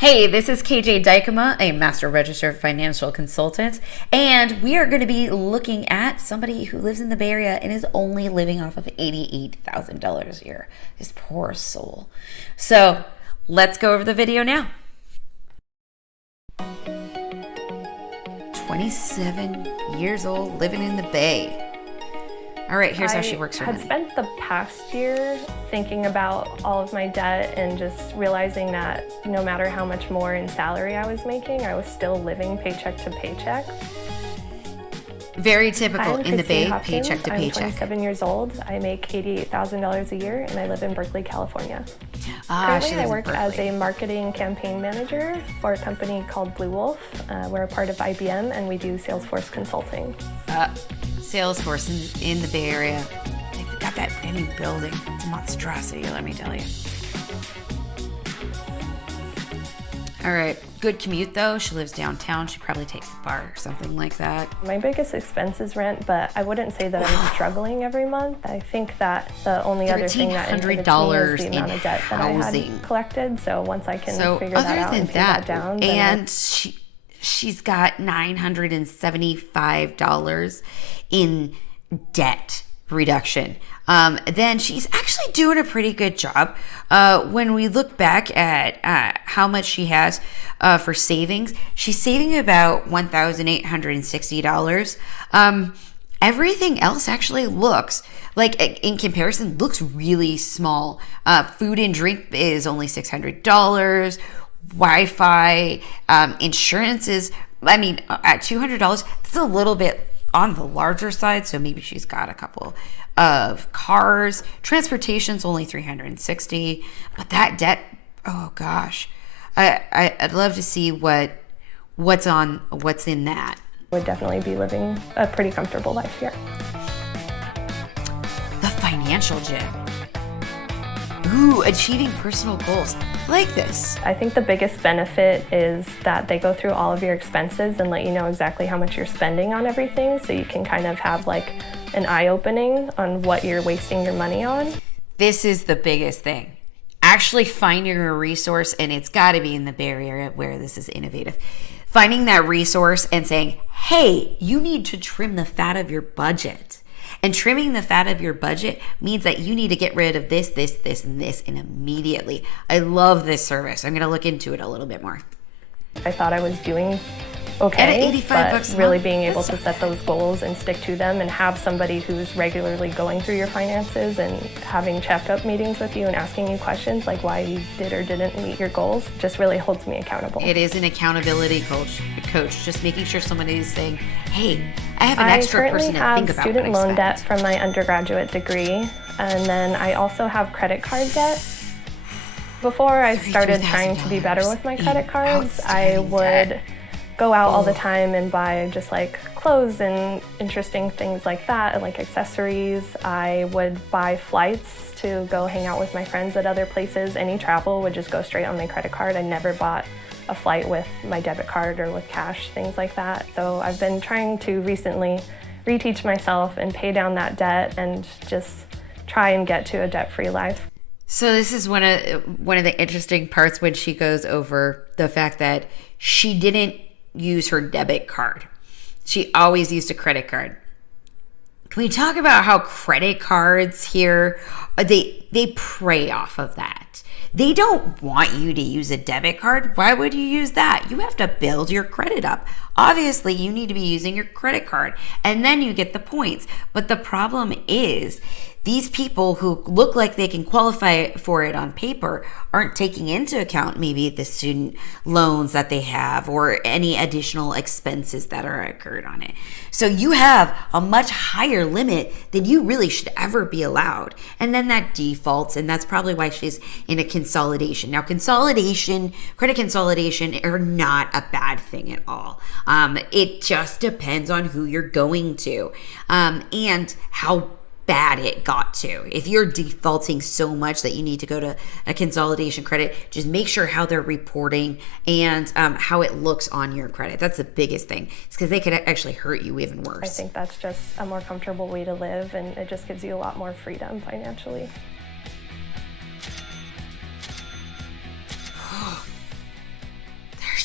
Hey, this is KJ Dykema, a Master Registered Financial Consultant, and we are going to be looking at somebody who lives in the Bay Area and is only living off of $88,000 a year. This poor soul. So let's go over the video now. 27 years old, living in the Bay. All right, here's how she works her money. I had spent the past year thinking about all of my debt and just realizing that no matter how much more in salary I was making, I was still living paycheck to paycheck. Very typical in the Bay, paycheck to paycheck. I'm 27 years old. I make $88,000 a year, and I live in Berkeley, California. Currently, I work as a marketing campaign manager for a company called Blue Wolf. We're a part of IBM, and we do Salesforce consulting. Salesforce in the Bay Area. They've got that new building. It's a monstrosity, let me tell you. All right, good commute though. She lives downtown. She probably takes the BART or something like that. My biggest expense is rent, but I wouldn't say that I'm struggling every month. I think that the only other thing that inhibits me is the amount of debt that I had collected. So once I can figure that out and pay that down. And she's got $975 in debt reduction. Then she's actually doing a pretty good job. When we look back at how much she has for savings, she's saving about $1,860. Everything else actually looks like, in comparison, looks really small. Food and drink is only $600. Wi-Fi, insurance is, at $200, that's a little bit on the larger side. So maybe she's got a couple of cars. Transportation's only $360, but that debt, oh gosh, I'd love to see what's in that. Would definitely be living a pretty comfortable life here. The financial gym. Ooh, achieving personal goals. I like this. I think the biggest benefit is that they go through all of your expenses and let you know exactly how much you're spending on everything, so you can kind of have like an eye-opening on what you're wasting your money on. This is the biggest thing. Actually finding a resource, and it's got to be in the Bay Area where this is innovative. Finding that resource and saying, hey, you need to trim the fat of your budget. And trimming the fat of your budget means that you need to get rid of this, this, this, and this, and immediately. I love this service. I'm going to look into it a little bit more. I thought I was doing okay, at $85 but really being able to set those goals and stick to them and have somebody who's regularly going through your finances and having checkup meetings with you and asking you questions like why you did or didn't meet your goals just really holds me accountable. It is an accountability coach, just making sure somebody is saying, hey, I have an extra person to think about. I currently have student loan debt from my undergraduate degree, and then I also have credit card debt. Before I started trying to be better with my credit cards, I would go out all the time and buy just like clothes and interesting things like that, and like accessories. I would buy flights to go hang out with my friends at other places. Any travel would just go straight on my credit card. I never bought a flight with my debit card or with cash, things like that. So I've been trying to recently reteach myself and pay down that debt and just try and get to a debt-free life. So this is one of the interesting parts when she goes over the fact that she didn't use her debit card. She always used a credit card. Can we talk about how credit cards here, they prey off of that? They don't want you to use a debit card. Why would you use that? You have to build your credit up. Obviously, you need to be using your credit card, and then you get the points. But the problem is, these people who look like they can qualify for it on paper aren't taking into account maybe the student loans that they have or any additional expenses that are occurred on it. So you have a much higher limit than you really should ever be allowed. And then that defaults, and that's probably why she's in a consolidation. Now, credit consolidation are not a bad thing at all. It just depends on who you're going to and how bad it got to. If you're defaulting so much that you need to go to a consolidation credit, just make sure how they're reporting and how it looks on your credit. That's the biggest thing. It's because they could actually hurt you even worse. I think that's just a more comfortable way to live, and it just gives you a lot more freedom financially.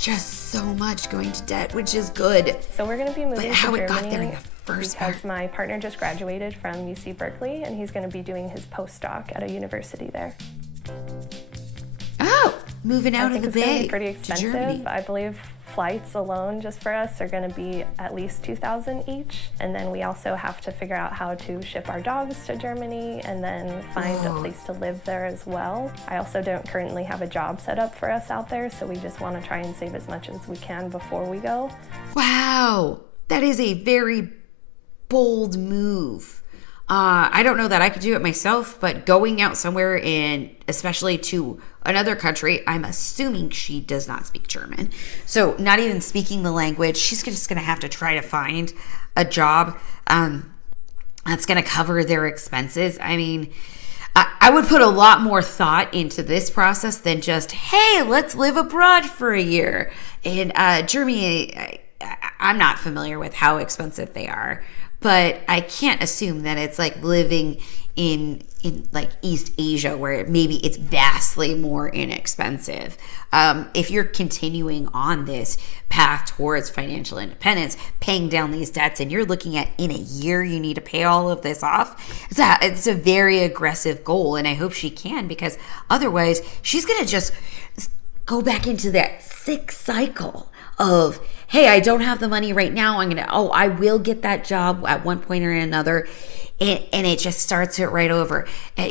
just so much going to debt, which is good. So we're going to be moving to Germany it got there in the first because my partner just graduated from UC Berkeley, and he's going to be doing his postdoc at a university there. Oh, moving out of the Bay. It's going to be pretty expensive. To Germany. I believe flights alone just for us are going to be at least $2,000 each. And then we also have to figure out how to ship our dogs to Germany and then find a place to live there as well. I also don't currently have a job set up for us out there, so we just want to try and save as much as we can before we go. Wow, that is a very bold move. I don't know that I could do it myself, but going out somewhere, and especially to another country, I'm assuming she does not speak German. So not even speaking the language, she's just going to have to try to find a job that's going to cover their expenses. I mean, I would put a lot more thought into this process than just, hey, let's live abroad for a year. In Germany, I'm not familiar with how expensive they are. But I can't assume that it's like living in like East Asia where maybe it's vastly more inexpensive. If you're continuing on this path towards financial independence, paying down these debts, and you're looking at in a year you need to pay all of this off, it's a very aggressive goal, and I hope she can, because otherwise she's going to just go back into that sick cycle of, hey, I don't have the money right now. I will get that job at one point or another. And it just starts it right over.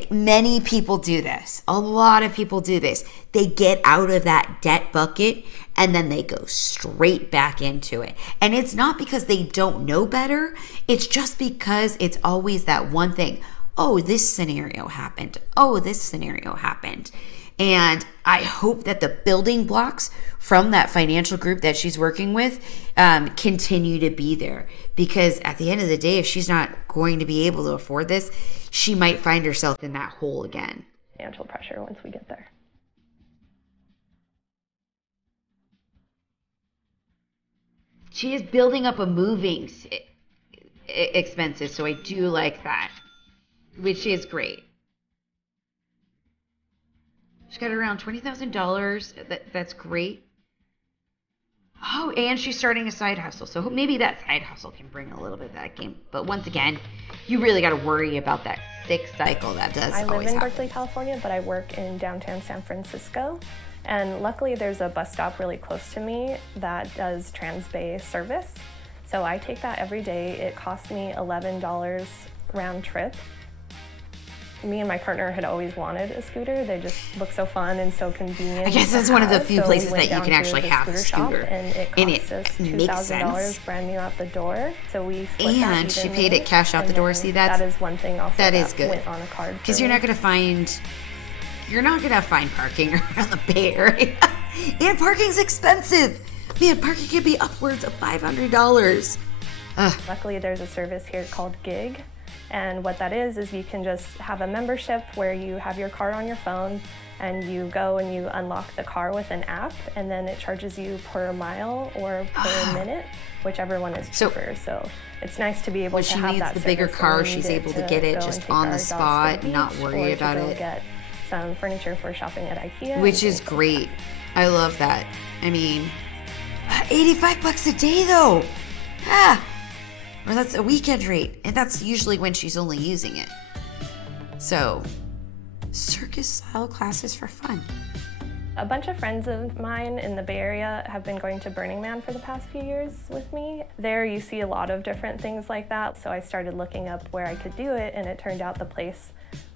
Many people do this. A lot of people do this. They get out of that debt bucket and then they go straight back into it. And it's not because they don't know better. It's just because it's always that one thing. Oh, this scenario happened. Oh, this scenario happened. And I hope that the building blocks from that financial group that she's working with continue to be there. Because at the end of the day, if she's not going to be able to afford this, she might find herself in that hole again. Financial pressure once we get there. She is building up a moving expenses, so I do like that, which is great. She's got around $20,000. That's great. Oh, and she's starting a side hustle. So maybe that side hustle can bring a little bit of that game. But once again, you really got to worry about that sick cycle that does always happen. I live in Berkeley, California, but I work in downtown San Francisco. And luckily there's a bus stop really close to me that does Transbay service. So I take that every day. It costs me $11 round trip. Me and my partner had always wanted a scooter. They just look so fun and so convenient. I guess that's one of the few places that you can actually have a scooter. And it cost us $2,000 brand new out the door. So we split that. And she paid it cash out the door. See, that is one thing also that is good. Went on a card. Because you're not going to find parking around the Bay Area. And parking's expensive. Man, parking can be upwards of $500. Luckily, there's a service here called Gig. And what that is you can just have a membership where you have your card on your phone and you go and you unlock the car with an app, and then it charges you per mile or per minute, whichever one is cheaper. So it's nice to be able to have that. When she needs the bigger car, she's able to get it just on the spot and not worry about it. Get some furniture for shopping at IKEA. Which is great. I love that. I mean, $85 a day though. Or that's a weekend rate, and that's usually when she's only using it. So, circus-style classes for fun. A bunch of friends of mine in the Bay Area have been going to Burning Man for the past few years with me. There you see a lot of different things like that, so I started looking up where I could do it, and it turned out the place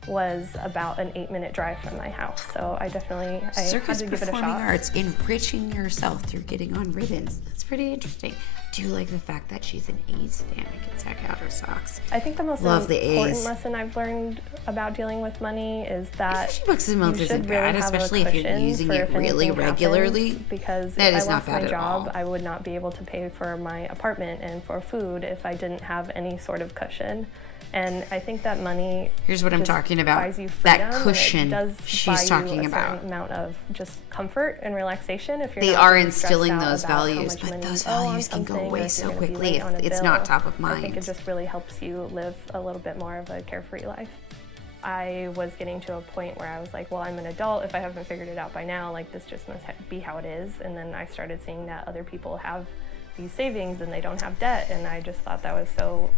was about an 8-minute drive from my house. So I had to give it a shot. Circus performing arts, enriching yourself through getting on ribbons. That's pretty interesting. Do you like the fact that she's an A's fan and can check out her socks? I think the most important lesson I've learned about dealing with money is that $50 a month isn't bad, especially if you're using it really regularly. Because that if is I not lost my bad job, at all. I would not be able to pay for my apartment and for food if I didn't have any sort of cushion. And I think that money. Here's what I'm talking about. That cushion she's talking about. A amount of just comfort and relaxation. If you're they are instilling those values, but those values can go away so quickly if it's not top of mind. I think it just really helps you live a little bit more of a carefree life. I was getting to a point where I was like, well, I'm an adult. If I haven't figured it out by now, like this just must be how it is. And then I started seeing that other people have these savings and they don't have debt. And I just thought that was so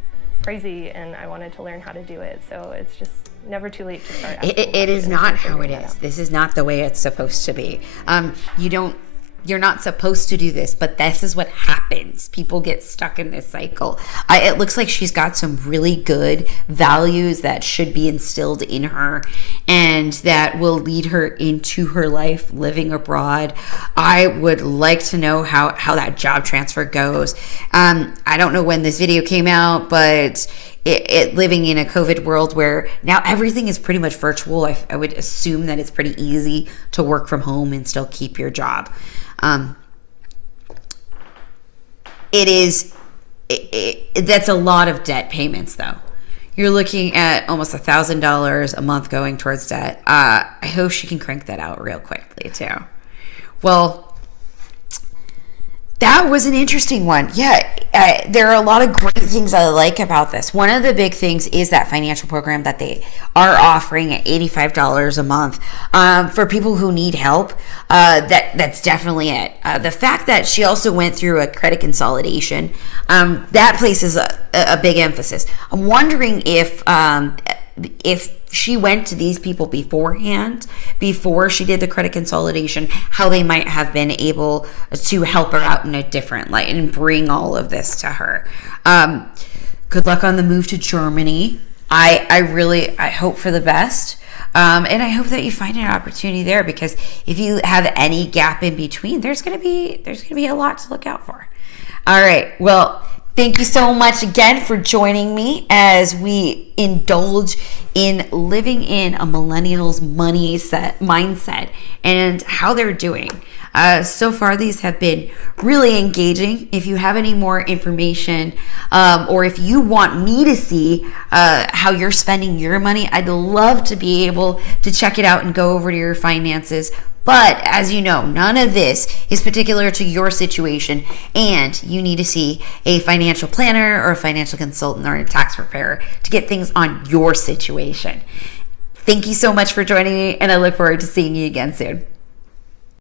crazy, and I wanted to learn how to do it. So it's just never too late to start asking It is not how it is. out. This is not the way it's supposed to be. You're not supposed to do this, but this is what happens. People get stuck in this cycle. It looks like she's got some really good values that should be instilled in her and that will lead her into her life living abroad. I would like to know how that job transfer goes. I don't know when this video came out, but it living in a COVID world where now everything is pretty much virtual, I would assume that it's pretty easy to work from home and still keep your job. That's a lot of debt payments though. You're looking at almost $1,000 a month going towards debt. I hope she can crank that out real quickly too. Well, that was an interesting one. Yeah, there are a lot of great things I like about this. One of the big things is that financial program that they are offering at $85 a month for people who need help. That's definitely it. The fact that she also went through a credit consolidation, that places a big emphasis. I'm wondering if she went to these people beforehand, before she did the credit consolidation, how they might have been able to help her out in a different light and bring all of this to her. Good luck on the move to Germany. I hope for the best. And I hope that you find an opportunity there, because if you have any gap in between, there's gonna be a lot to look out for. All right. Well, thank you so much again for joining me as we indulge in living in a millennial's money mindset and how they're doing. So far, these have been really engaging. If you have any more information, or if you want me to see how you're spending your money, I'd love to be able to check it out and go over to your finances. But as you know, none of this is particular to your situation, and you need to see a financial planner or a financial consultant or a tax preparer to get things on your situation. Thank you so much for joining me, and I look forward to seeing you again soon.